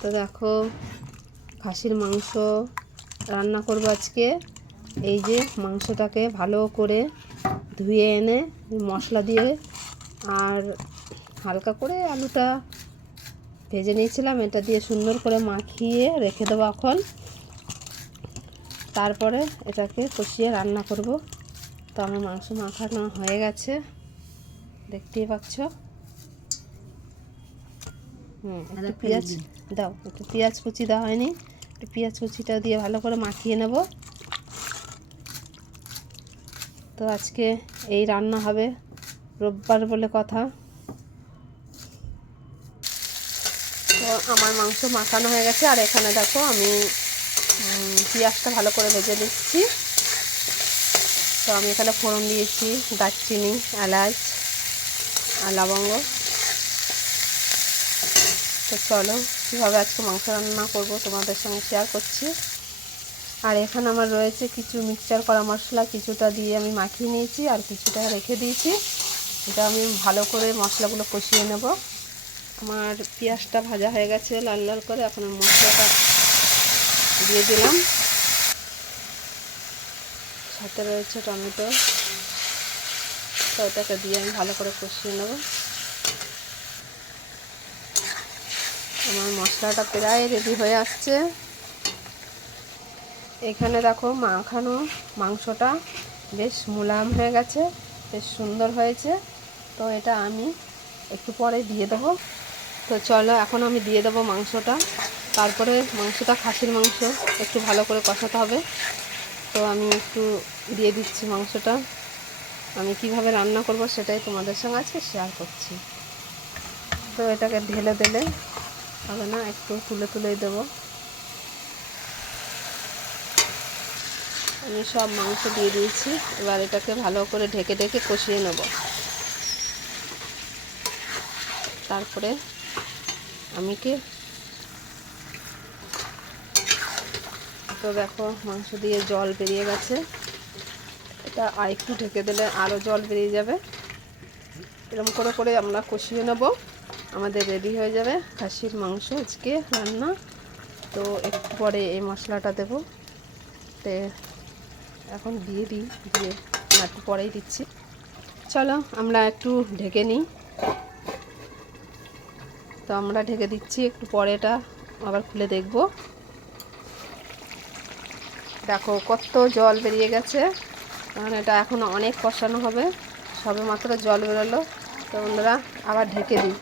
তো দেখো খাসির মাংস রান্না করবো আজকে। এই যে মাংসটাকে ভালো করে ধুয়ে এনে মশলা দিয়ে আর হালকা করে আলুটা ভেজে নিয়েছিলাম, এটা দিয়ে সুন্দর করে মাখিয়ে রেখে দেবো এখন। তারপরে এটাকে কষিয়ে রান্না করব। তো আমার মাংস মাখানো হয়ে গেছে, দেখতেই পাচ্ছ। একটু পেঁয়াজ দাও, একটু পেঁয়াজ কুচি দেওয়া হয়নি, একটু পেঁয়াজ কুচিটা দিয়ে ভালো করে মাখিয়ে নেব। তো আজকে এই রান্না হবে, রোববার বলে কথা। তো আমার মাংস মাখানো হয়ে গেছে, আর এখানে দেখো আমি পেঁয়াজটা ভালো করে ভেজে দিচ্ছি। তো আমি এখানে ফোড়ন দিয়েছি দারচিনি, এলাচ আর লবঙ্গ। তো চলো কীভাবে আজকে মাংস রান্না করব তোমাদের সঙ্গে শেয়ার করছি। আর এখানে আমার রয়েছে কিছু মিক্সচার করা মশলা, কিছুটা দিয়ে আমি মাখিয়ে নিয়েছি আর কিছুটা রেখে দিয়েছি। এটা আমি ভালো করে মশলাগুলো কষিয়ে নেব। আমার পেঁয়াজটা ভাজা হয়ে গেছে লাল লাল করে, এখন আমি মশলাটা দিয়ে দিলাম। সাথে রয়েছে টমেটো, তো এটাকে দিয়ে আমি ভালো করে কষিয়ে নেব। আমার মশলাটা প্রায় রেডি হয়ে আসছে। এখানে দেখো মাখানো মাংসটা বেশ মোলায়েম হয়ে গেছে, বেশ সুন্দর হয়েছে। তো এটা আমি একটু পরে দিয়ে দেবো। তো চলো এখন আমি দিয়ে দেবো মাংসটা। তারপরে মাংসটা খাসির মাংস, একটু ভালো করে কষাতে হবে। তো আমি একটু দিয়ে দিচ্ছি মাংসটা। আমি কিভাবে রান্না করব সেটাই তোমাদের সঙ্গে আজকে শেয়ার করছি। তো এটাকে ঢেলে দিলে হবে না, একটু তুলে তুলেই দেবো। আমি সব মাংস দিয়ে দিয়েছি, এবার এটাকে ভালো করে ঢেকে ঢেকে কষিয়ে নেব। তারপরে তো দেখো মাংস দিয়ে জল বেরিয়ে গেছে, এটা আর একটু ঢেকে দিলে আরও জল বেরিয়ে যাবে। এরকম করে করে আমরা কষিয়ে নেব, আমাদের রেডি হয়ে যাবে খাসির মাংস আজকে রান্না। তো একটু পরে এই মশলাটা দেবো, তো এখন দিয়ে দিই, দিয়ে একটু পরেই দিচ্ছি। চলো আমরা একটু ঢেকে নিই। তো আমরা ঢেকে দিচ্ছি, একটু পরে এটা আবার খুলে দেখব। দেখো কত জল বেরিয়ে গেছে, কারণ এটা এখন অনেক কষানো হবে, সবে মাত্র জল বেরোলো। তো বন্ধুরা আবার ঢেকে দিই।